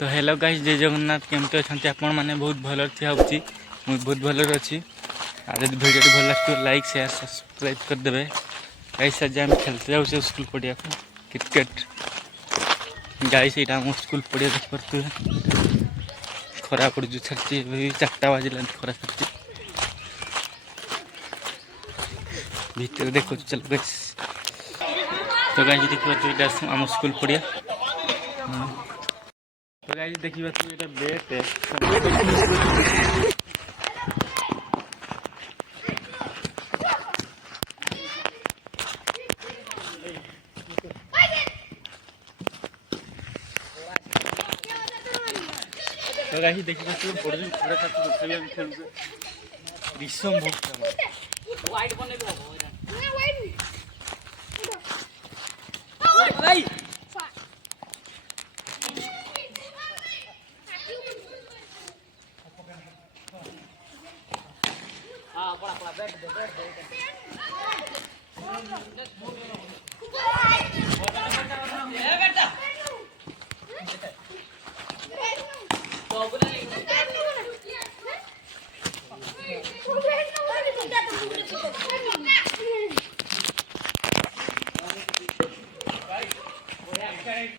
तो hello guys, जय जगन्नाथ। केमती अच्छा आपण मैंने बहुत भल थी मुझे बहुत भल अच्छी। आज वीडियो भल लगे लाइक शेयर सब्सक्राइब करदे। गाइस आज आम खेलते जाऊँ स्कूल पड़िया को क्रिकेट। गाइस यहाँ आम स्कूल पड़िया देख पारे खरा पड़ छाड़ी 4टा बाजिला खरा छाड़ी भितर देखो। चल गाइस तो गाइस देखिए आम स्कूल पड़िया। तो गाइस देखिए ये बेट है। तो गाइस देखिए बड़ दिन खरा छाड़ी तथापि आम खेलुचे विषम बहुत वाइट बने बेटा